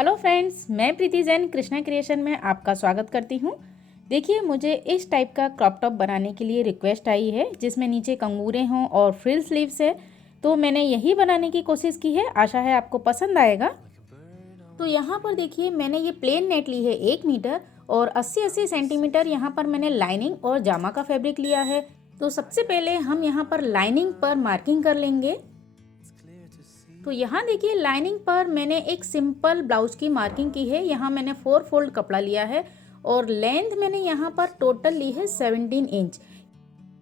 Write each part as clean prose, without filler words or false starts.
Hello friends, मैं प्रीति Jain Krishna creation में आपका स्वागत करती हूँ। देखिए, मुझे इस टाइप का क्रॉप टॉप बनाने के लिए रिक्वेस्ट आई है जिसमें नीचे कंगूरे हों और फ्रिल स्लीव्स है। तो मैंने यही बनाने की कोशिश की है, आशा है आपको पसंद आएगा। तो यहाँ पर देखिए, मैंने ये प्लेन नेट ली है 1 मीटर और 80-80 सेंटीमीटर यहाँ पर मैंने लाइनिंग और जामा का फैब्रिक लिया है। तो सबसे पहले हम यहाँ पर लाइनिंग पर मार्किंग कर लेंगे। तो यहाँ देखिए, लाइनिंग पर मैंने एक सिंपल ब्लाउज की मार्किंग की है। यहाँ मैंने 4 फोल्ड कपड़ा लिया है और लेंथ मैंने यहाँ पर टोटल ली है 17 इंच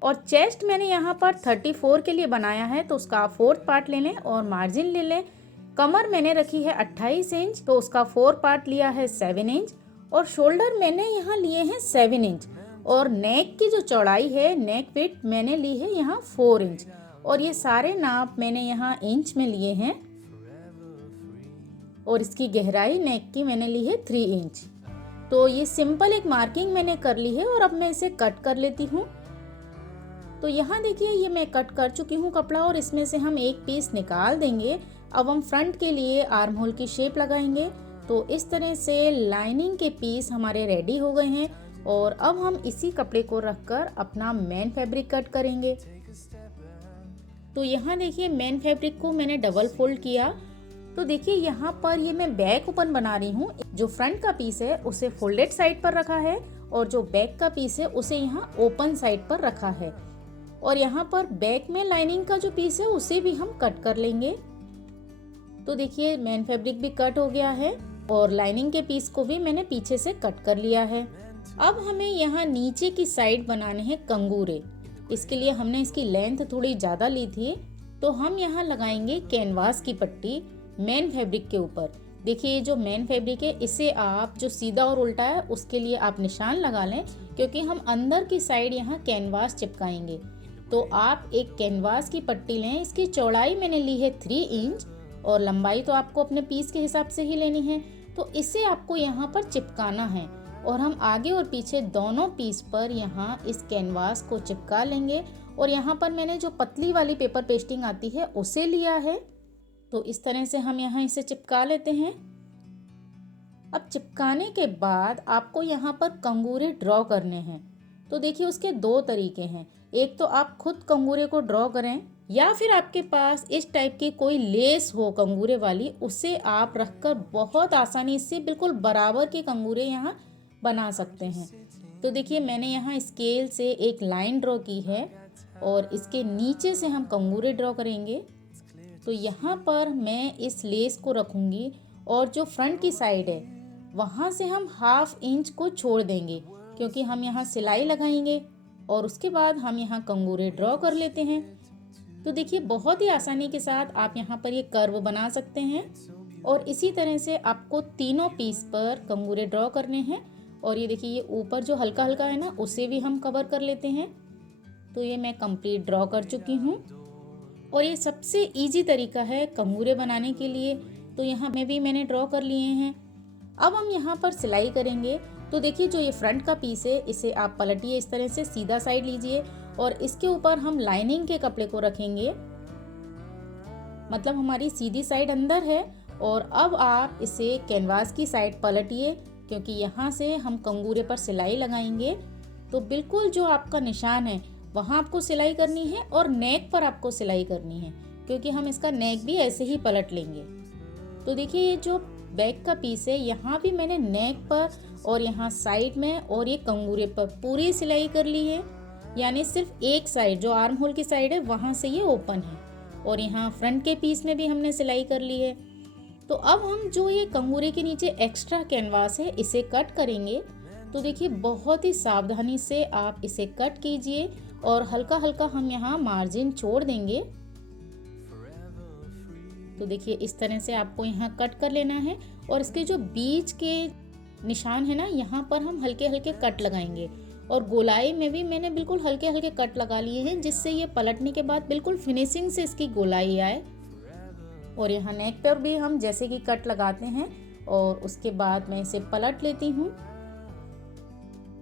और चेस्ट मैंने यहाँ पर 34 के लिए बनाया है, तो उसका 4th पार्ट ले लें और मार्जिन ले लें। कमर मैंने रखी है 28 इंच, तो उसका 4 पार्ट लिया है 7 इंच और शोल्डर मैंने यहाँ लिए हैं 7 इंच और नेक की जो चौड़ाई है, नेक विड्थ मैंने ली है यहाँ 4 इंच और ये सारे नाप मैंने यहाँ इंच में लिए हैं और इसकी गहराई नेक की मैंने ली है 3 इंच। तो ये सिंपल एक मार्किंग मैंने कर ली है और अब मैं इसे कट कर लेती हूँ। तो यहाँ देखिए, ये मैं कट कर चुकी हूँ कपड़ा और इसमें से हम एक पीस निकाल देंगे। अब हम फ्रंट के लिए आर्म होल की शेप लगाएंगे। तो इस तरह से लाइनिंग के पीस हमारे रेडी हो गए हैं और अब हम इसी कपड़े को रखकर अपना मेन फैब्रिक कट करेंगे। तो यहाँ देखिए, मेन फैब्रिक को मैंने डबल फोल्ड किया। तो देखिए, यहाँ पर ये मैं बैक ओपन बना रही हूँ। जो फ्रंट का पीस है उसे फोल्डेड साइड पर रखा है और जो बैक का पीस है उसे यहाँ ओपन साइड पर रखा है और यहाँ पर बैक में लाइनिंग का जो पीस है उसे भी हम कट कर लेंगे। तो देखिए, मेन फैब्रिक भी कट हो गया है और लाइनिंग के पीस को भी मैंने पीछे से कट कर लिया है। अब हमें यहाँ नीचे की साइड बनाने हैं कंगूरे। इसके लिए हमने इसकी लेंथ थोड़ी ज़्यादा ली थी, तो हम यहाँ लगाएंगे कैनवास की पट्टी मेन फैब्रिक के ऊपर। देखिए, ये जो मेन फैब्रिक है इसे आप जो सीधा और उल्टा है उसके लिए आप निशान लगा लें, क्योंकि हम अंदर की साइड यहाँ कैनवास चिपकाएंगे। तो आप एक कैनवास की पट्टी लें। इसकी चौड़ाई मैंने ली है 3 इंच और लंबाई तो आपको अपने पीस के हिसाब से ही लेनी है। तो इसे आपको यहाँ पर चिपकाना है और हम आगे और पीछे दोनों पीस पर यहाँ इस कैनवास को चिपका लेंगे और यहाँ पर मैंने जो पतली वाली पेपर पेस्टिंग आती है उसे लिया है। तो इस तरह से हम यहाँ इसे चिपका लेते हैं। अब चिपकाने के बाद आपको यहाँ पर कंगूरे ड्रॉ करने हैं। तो देखिए, उसके 2 तरीके हैं। एक तो आप खुद कंगूरे को ड्रॉ करें या फिर आपके पास इस टाइप की कोई लेस हो कंगूरे वाली, उसे आप रखकर बहुत आसानी से बिल्कुल बराबर के कंगूरे यहाँ बना सकते हैं। तो देखिए, मैंने यहाँ स्केल से एक लाइन ड्रॉ की है और इसके नीचे से हम कंगूरे ड्रॉ करेंगे। तो यहाँ पर मैं इस लेस को रखूँगी और जो फ्रंट की साइड है वहाँ से हम 1/2 इंच को छोड़ देंगे, क्योंकि हम यहाँ सिलाई लगाएंगे और उसके बाद हम यहाँ कंगूरे ड्रॉ कर लेते हैं। तो देखिए, बहुत ही आसानी के साथ आप यहाँ पर ये कर्व बना सकते हैं और इसी तरह से आपको तीनों पीस पर कंगूरे ड्रॉ करने हैं। और ये देखिए, ये ऊपर जो हल्का हल्का है ना, उसे भी हम कवर कर लेते हैं। तो ये मैं कंप्लीट ड्रॉ कर चुकी हूँ और ये सबसे इजी तरीका है कंगूरे बनाने के लिए। तो यहाँ में भी मैंने ड्रॉ कर लिए हैं। अब हम यहाँ पर सिलाई करेंगे। तो देखिए, जो ये फ्रंट का पीस है इसे आप पलटिए, इस तरह से सीधा साइड लीजिए और इसके ऊपर हम लाइनिंग के कपड़े को रखेंगे। मतलब हमारी सीधी साइड अंदर है और अब आप इसे कैनवास की साइड पलटिए, क्योंकि यहाँ से हम कंगूरे पर सिलाई लगाएंगे। तो बिल्कुल जो आपका निशान है वहाँ आपको सिलाई करनी है और नेक पर आपको सिलाई करनी है, क्योंकि हम इसका नेक भी ऐसे ही पलट लेंगे। तो देखिए, ये जो बैक का पीस है यहाँ भी मैंने नेक पर और यहाँ साइड में और ये कंगूरे पर पूरी सिलाई कर ली है। यानी सिर्फ एक साइड जो आर्म होल की साइड है वहाँ से ये ओपन है और यहाँ फ्रंट के पीस में भी हमने सिलाई कर ली है। तो अब हम जो ये कंगूरे के नीचे एक्स्ट्रा कैनवास है इसे कट करेंगे। तो देखिए, बहुत ही सावधानी से आप इसे कट कीजिए और हल्का हल्का हम यहाँ मार्जिन छोड़ देंगे। तो देखिए, इस तरह से आपको यहाँ कट कर लेना है और इसके जो बीच के निशान है ना, यहाँ पर हम हल्के हल्के कट लगाएंगे और गोलाई में भी मैंने बिल्कुल हल्के हल्के कट लगा लिए हैं, जिससे ये पलटने के बाद बिल्कुल फिनिशिंग से इसकी गोलाई आए। और यहाँ नेक पर भी हम जैसे कि कट लगाते हैं और उसके बाद मैं इसे पलट लेती हूँ।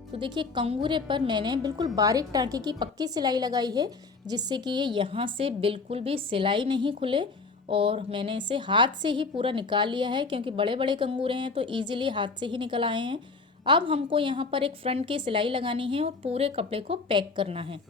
तो देखिए, कंगूरे पर मैंने बिल्कुल बारीक टाँके की पक्की सिलाई लगाई है, जिससे कि ये यहाँ से बिल्कुल भी सिलाई नहीं खुले और मैंने इसे हाथ से ही पूरा निकाल लिया है, क्योंकि बड़े बड़े कंगूरे हैं तो इजीली हाथ से ही निकल आए हैं। अब हमको यहाँ पर एक फ्रंट की सिलाई लगानी है और पूरे कपड़े को पैक करना है।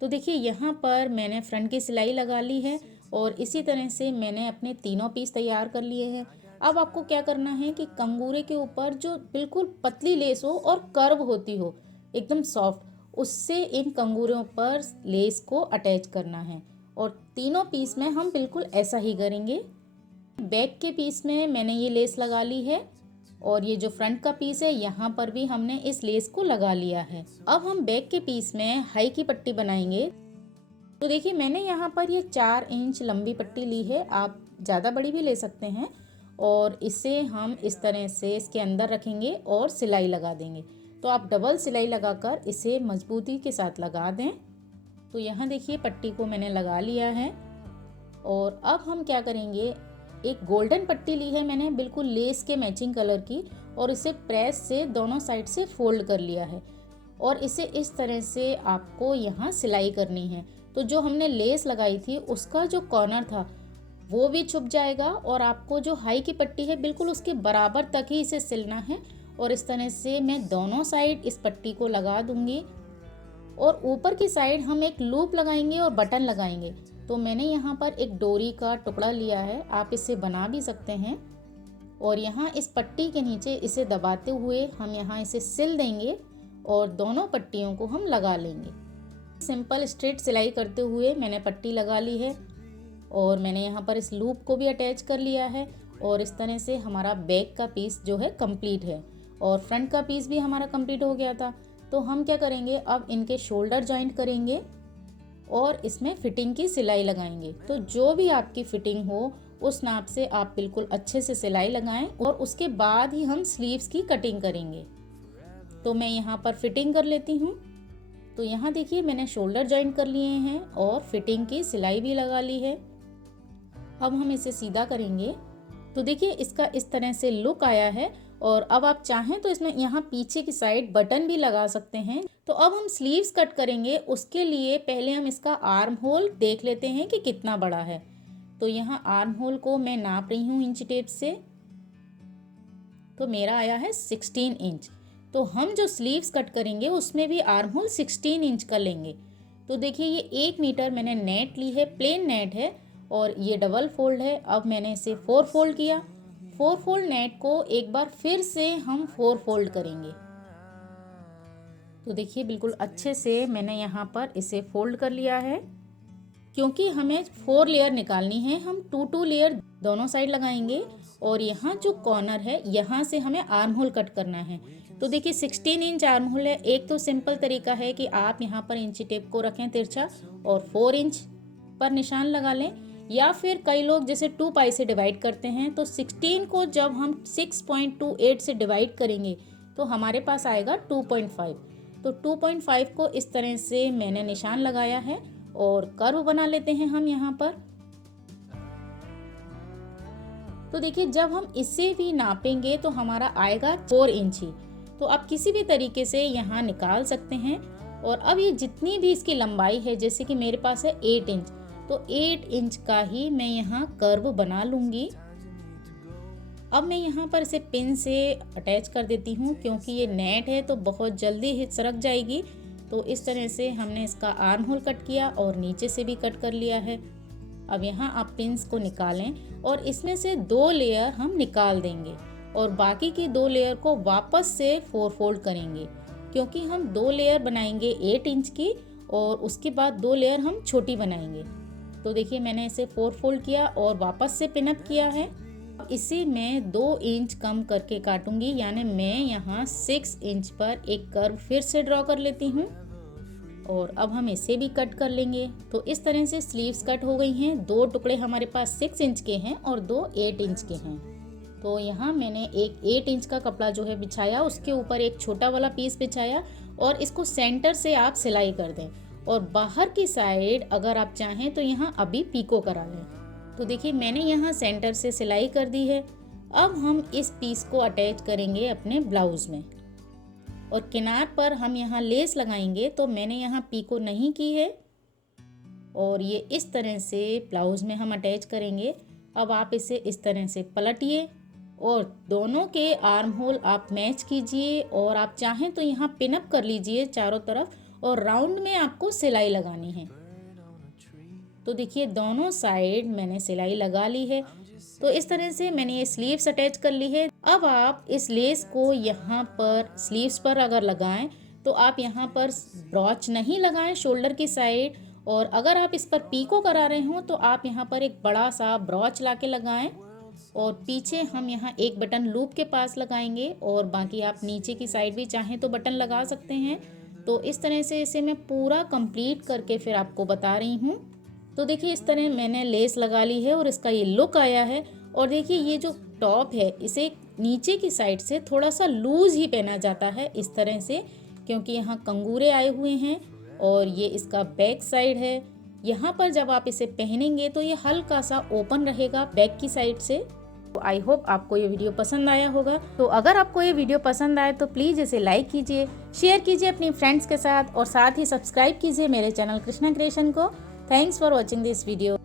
तो देखिए यहाँ पर मैंने फ्रंट की सिलाई लगा ली है और इसी तरह से मैंने अपने तीनों पीस तैयार कर लिए हैं। अब आपको क्या करना है कि कंगूरे के ऊपर जो बिल्कुल पतली लेस हो और कर्व होती हो एकदम सॉफ्ट, उससे इन कंगूरों पर लेस को अटैच करना है। और तीनों पीस में हम बिल्कुल ऐसा ही करेंगे। बैक के पीस में मैंने ये लेस लगा ली है और ये जो फ्रंट का पीस है यहाँ पर भी हमने इस लेस को लगा लिया है। अब हम बैक के पीस में हाई की पट्टी बनाएंगे। तो देखिए मैंने यहाँ पर ये 4 इंच लंबी पट्टी ली है, आप ज़्यादा बड़ी भी ले सकते हैं। और इसे हम इस तरह से इसके अंदर रखेंगे और सिलाई लगा देंगे। तो आप डबल सिलाई लगाकर इसे मजबूती के साथ लगा दें। तो यहाँ देखिए पट्टी को मैंने लगा लिया है। और अब हम क्या करेंगे, एक गोल्डन पट्टी ली है मैंने बिल्कुल लेस के मैचिंग कलर की, और इसे प्रेस से दोनों साइड से फोल्ड कर लिया है और इसे इस तरह से आपको यहाँ सिलाई करनी है। तो जो हमने लेस लगाई थी उसका जो कॉर्नर था वो भी छुप जाएगा और आपको जो हाई की पट्टी है बिल्कुल उसके बराबर तक ही इसे सिलना है। और इस तरह से मैं दोनों साइड इस पट्टी को लगा दूंगी और ऊपर की साइड हम एक लूप लगाएंगे और बटन लगाएंगे। तो मैंने यहाँ पर एक डोरी का टुकड़ा लिया है, आप इसे बना भी सकते हैं। और यहाँ इस पट्टी के नीचे इसे दबाते हुए हम यहाँ इसे सिल देंगे और दोनों पट्टियों को हम लगा लेंगे। सिंपल स्ट्रेट सिलाई करते हुए मैंने पट्टी लगा ली है और मैंने यहाँ पर इस लूप को भी अटैच कर लिया है। और इस तरह से हमारा बैक का पीस जो है कंप्लीट है और फ्रंट का पीस भी हमारा कंप्लीट हो गया था। तो हम क्या करेंगे, अब इनके शोल्डर जॉइंट करेंगे और इसमें फिटिंग की सिलाई लगाएंगे। तो जो भी आपकी फिटिंग हो उस नाप से आप बिल्कुल अच्छे से सिलाई लगाएं और उसके बाद ही हम स्लीव्स की कटिंग करेंगे। तो मैं यहाँ पर फिटिंग कर लेती हूँ। तो यहाँ देखिए मैंने शोल्डर जॉइंट कर लिए हैं और फिटिंग की सिलाई भी लगा ली है। अब हम इसे सीधा करेंगे। तो देखिए इसका इस तरह से लुक आया है। और अब आप चाहें तो इसमें यहाँ पीछे की साइड बटन भी लगा सकते हैं। तो अब हम स्लीव्स कट करेंगे, उसके लिए पहले हम इसका आर्म होल देख लेते हैं कि कितना बड़ा है। तो यहाँ आर्म होल को मैं नाप रही हूँ इंच टेप से। तो मेरा आया है 16 इंच। तो हम जो स्लीव्स कट करेंगे उसमें भी आर्म होल 16 इंच का लेंगे। तो देखिए ये 1 मीटर मैंने नेट ली है, प्लेन नेट है और ये डबल फोल्ड है। अब मैंने इसे 4 फोल्ड किया। 4 फोल्ड नेट को एक बार फिर से हम 4 फोल्ड करेंगे। तो देखिए बिल्कुल अच्छे से मैंने यहाँ पर इसे फोल्ड कर लिया है। क्योंकि हमें 4 लेयर निकालनी है, हम 2 लेयर दोनों साइड लगाएंगे और यहाँ जो कॉर्नर है यहाँ से हमें आर्म होल कट करना है। तो देखिए 16 इंच आर्म होल है। एक तो सिंपल तरीका है कि आप यहाँ पर इंची टेप को रखें तिरछा और 4 इंच पर निशान लगा लें, या फिर कई लोग जैसे 2 पाई से डिवाइड करते हैं। तो 16 को जब हम 6.28 से डिवाइड करेंगे तो हमारे पास आएगा 2.5। तो 2.5 को इस तरह से मैंने निशान लगाया है और कर्व बना लेते हैं हम यहाँ पर। तो देखिए जब हम इसे भी नापेंगे तो हमारा आएगा 4 इंच ही। तो आप किसी भी तरीके से यहाँ निकाल सकते हैं। और अब ये जितनी भी इसकी लंबाई है, जैसे कि मेरे पास है 8 इंच, तो 8 इंच का ही मैं यहाँ कर्व बना लूँगी। अब मैं यहाँ पर इसे पिन से अटैच कर देती हूँ, क्योंकि ये नेट है तो बहुत जल्दी ही सरक जाएगी। तो इस तरह से हमने इसका आर्म होल कट किया और नीचे से भी कट कर लिया है। अब यहाँ आप पिन्स को निकालें और इसमें से 2 लेयर हम निकाल देंगे और बाकी की 2 लेयर को वापस से 4 फोल्ड करेंगे, क्योंकि हम 2 लेयर बनाएंगे 8 इंच की और उसके बाद 2 लेयर हम छोटी बनाएंगे। तो देखिए मैंने इसे 4 फोल्ड किया और वापस से पिनअप किया है। इसे मैं 2 इंच कम करके काटूंगी, यानी मैं यहाँ 6 इंच पर एक कर्व फिर से ड्रॉ कर लेती हूँ और अब हम इसे भी कट कर लेंगे। तो इस तरह से स्लीव्स कट हो गई हैं। 2 टुकड़े हमारे पास 6 इंच के हैं और 2 8 इंच के हैं। तो यहाँ मैंने एक 8 इंच का कपड़ा जो है बिछाया, उसके ऊपर एक छोटा वाला पीस बिछाया और इसको सेंटर से आप सिलाई कर दें। और बाहर की साइड अगर आप चाहें तो यहाँ अभी पीको करा लें। तो देखिए मैंने यहाँ सेंटर से सिलाई कर दी है। अब हम इस पीस को अटैच करेंगे अपने ब्लाउज में और किनार पर हम यहाँ लेस लगाएंगे। तो मैंने यहाँ पीको नहीं की है और ये इस तरह से ब्लाउज़ में हम अटैच करेंगे। अब आप इसे इस तरह से पलटिए और दोनों के आर्म होल आप मैच कीजिए और आप चाहें तो यहाँ पिन अप कर लीजिए चारों तरफ और राउंड में आपको सिलाई लगानी है। तो देखिए दोनों साइड मैंने सिलाई लगा ली है। तो इस तरह से मैंने ये स्लीव्स अटैच कर ली है। अब आप इस लेस को यहाँ पर स्लीव्स पर अगर लगाएं तो आप यहाँ पर ब्रॉच नहीं लगाएं शोल्डर की साइड, और अगर आप इस पर पीको करा रहे हो तो आप यहाँ पर एक बड़ा सा ब्रॉच ला के लगाएं और पीछे हम यहाँ एक बटन लूप के पास लगाएंगे और बाकी आप नीचे की साइड भी चाहें तो बटन लगा सकते हैं। तो इस तरह से इसे मैं पूरा कंप्लीट करके फिर आपको बता रही हूँ। तो देखिए इस तरह मैंने लेस लगा ली है और इसका ये लुक आया है। और देखिए ये जो टॉप है इसे नीचे की साइड से थोड़ा सा लूज ही पहना जाता है इस तरह से, क्योंकि यहाँ कंगूरे आए हुए हैं और ये इसका बैक साइड है। यहाँ पर जब आप इसे पहनेंगे तो ये हल्का सा ओपन रहेगा बैक की साइड से। तो आई होप आपको ये वीडियो पसंद आया होगा। तो अगर आपको ये वीडियो पसंद आए तो प्लीज़ इसे लाइक कीजिए, शेयर कीजिए अपनी फ्रेंड्स के साथ और साथ ही सब्सक्राइब कीजिए मेरे चैनल कृष्णा क्रिएशन को। Thanks for watching this video.